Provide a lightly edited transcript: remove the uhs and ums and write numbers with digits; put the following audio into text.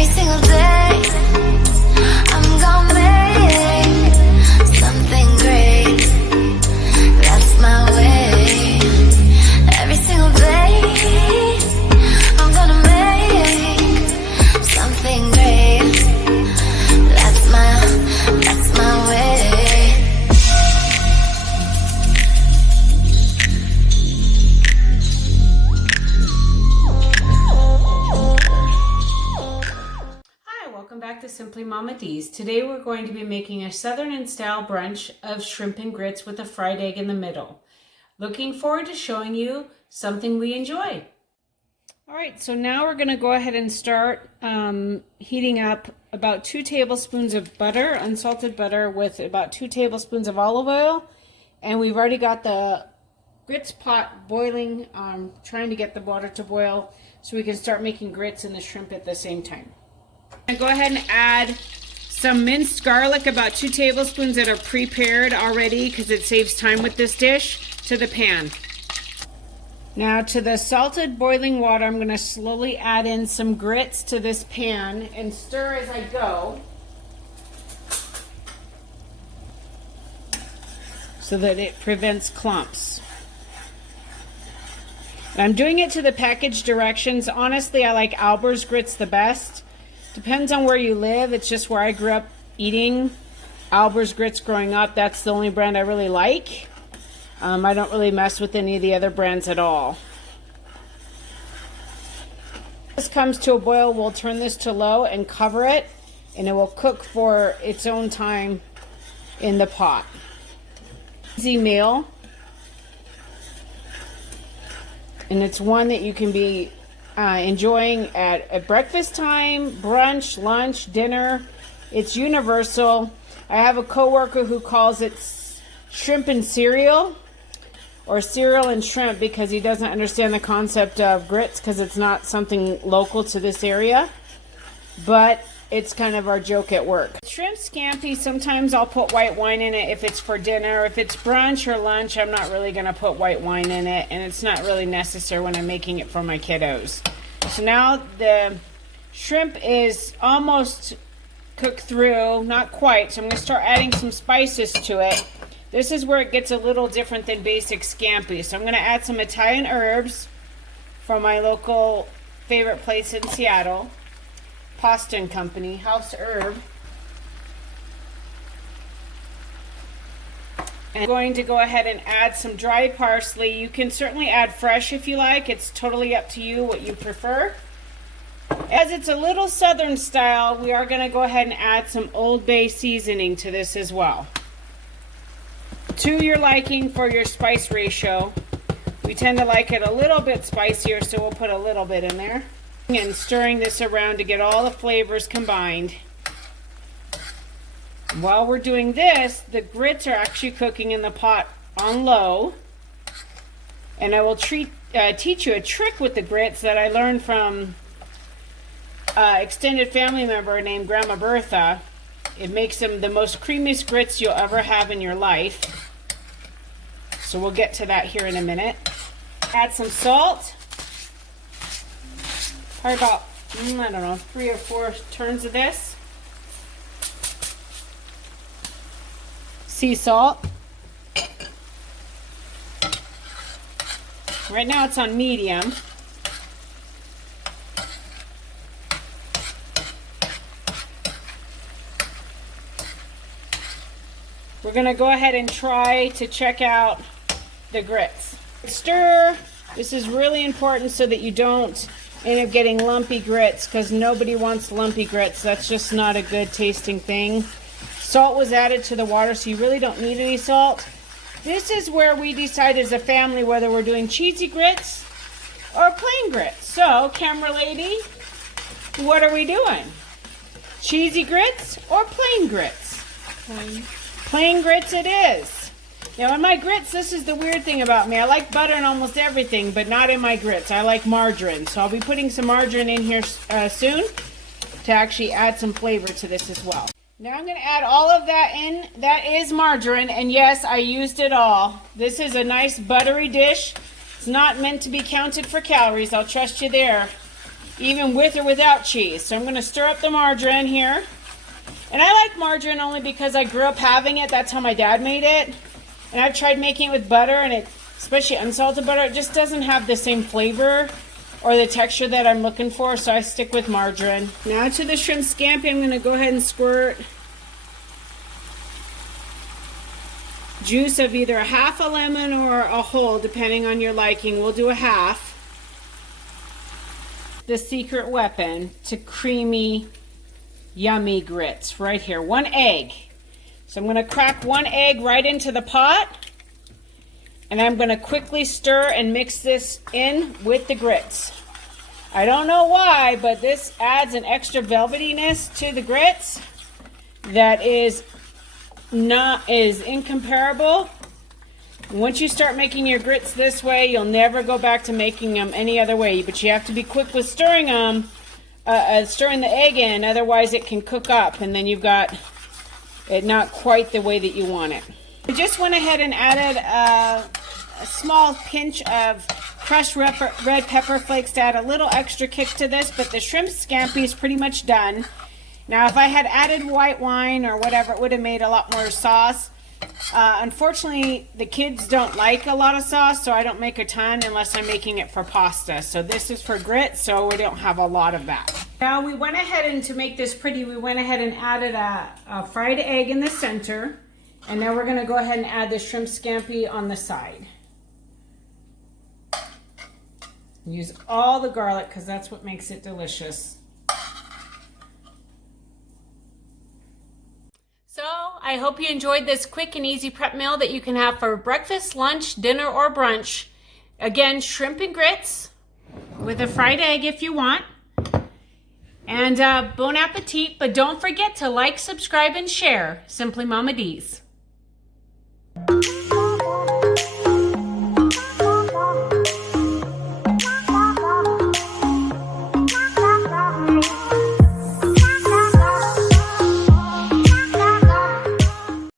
Every single day, I'm gonna make something great. That's my way. Every single day, I'm gonna make something great. That's my way. Welcome back to Simply Mama D's. Today we're going to be making a Southern style brunch of shrimp and grits with a fried egg in the middle. Looking forward to showing you something we enjoy. Alright, so now we're going to go ahead and start heating up about 2 tablespoons of butter, unsalted butter, with about 2 tablespoons of olive oil. And we've already got the grits pot boiling, trying to get the water to boil so we can start making grits and the shrimp at the same time. And go ahead and add some minced garlic, about 2 tablespoons that are prepared already because it saves time with this dish, to the pan. Now to the salted boiling water, I'm going to slowly add in some grits to this pan and stir as I go so that it prevents clumps. And I'm doing it to the package directions. Honestly, I like Alber's grits the best. Depends on where you live. It's just where I grew up eating Alber's grits growing up. That's the only brand I really like. I don't really mess with any of the other brands at all. When this comes to a boil, we'll turn this to low and cover it, and it will cook for its own time in the pot. Easy meal, and it's one that you can be enjoying at breakfast time, brunch, lunch, dinner. It's universal. I have a coworker who calls it shrimp and cereal, or cereal and shrimp, because he doesn't understand the concept of grits because it's not something local to this area, but it's kind of our joke at work. Shrimp scampi, sometimes I'll put white wine in it if it's for dinner. If it's brunch or lunch, I'm not really going to put white wine in it, and it's not really necessary when I'm making it for my kiddos. So now the shrimp is almost cooked through, not quite, so I'm going to start adding some spices to it. This is where it gets a little different than basic scampi. So I'm going to add some Italian herbs from my local favorite place in Seattle, Pasta and Company, House Herb. And I'm going to go ahead and add some dry parsley. You can certainly add fresh if you like. It's totally up to you what you prefer. As it's a little Southern style, we are going to go ahead and add some Old Bay seasoning to this as well. To your liking for your spice ratio. We tend to like it a little bit spicier, so we'll put a little bit in there. And stirring this around to get all the flavors combined. While we're doing this, the grits are actually cooking in the pot on low. And I will teach you a trick with the grits that I learned from an extended family member named Grandma Bertha. It makes them the most creamiest grits you'll ever have in your life. So we'll get to that here in a minute. Add some salt. Probably about, I don't know, 3 or 4 turns of this. Sea salt. Right now it's on medium. We're going to go ahead and try to check out the grits. Stir. This is really important so that you don't end up getting lumpy grits, because nobody wants lumpy grits. That's just not a good tasting thing. Salt was added to the water, so you really don't need any salt. This is where we decide as a family whether we're doing cheesy grits or plain grits. So, camera lady, what are we doing? Cheesy grits or plain grits? Plain grits it is. Now in my grits, this is the weird thing about me. I like butter in almost everything, but not in my grits. I like margarine. So I'll be putting some margarine in here soon to actually add some flavor to this as well. Now I'm going to add all of that in. That is margarine, and yes, I used it all. This is a nice buttery dish. It's not meant to be counted for calories. I'll trust you there. even with or without cheese. So I'm going to stir up the margarine here. And I like margarine only because I grew up having it. That's how my dad made it. And I've tried making it with butter, and it, especially unsalted butter, it just doesn't have the same flavor or the texture that I'm looking for, so I stick with margarine. Now to the shrimp scampi, I'm going to go ahead and squirt juice of either a half a lemon or a whole, depending on your liking. We'll do a half. The secret weapon to creamy, yummy grits right here. 1 egg. So I'm going to crack 1 egg right into the pot. And I'm going to quickly stir and mix this in with the grits. I don't know why, but this adds an extra velvetyness to the grits that is incomparable. Once you start making your grits this way, you'll never go back to making them any other way. But you have to be quick with stirring them, stirring the egg in, otherwise it can cook up and then you've got it not quite the way that you want it. I just went ahead and added a small pinch of crushed red pepper flakes to add a little extra kick to this, but the shrimp scampi is pretty much done. Now, if I had added white wine or whatever, it would have made a lot more sauce. Unfortunately, the kids don't like a lot of sauce, so I don't make a ton unless I'm making it for pasta. So this is for grits, so we don't have a lot of that. Now, we went ahead and to make this pretty, we went ahead and added a fried egg in the center. And now we're going to go ahead and add the shrimp scampi on the side. Use all the garlic because that's what makes it delicious. So I hope you enjoyed this quick and easy prep meal that you can have for breakfast, lunch, dinner, or brunch. Again, shrimp and grits with a fried egg if you want. And bon appetit, but don't forget to like, subscribe, and share Simply Mama D's.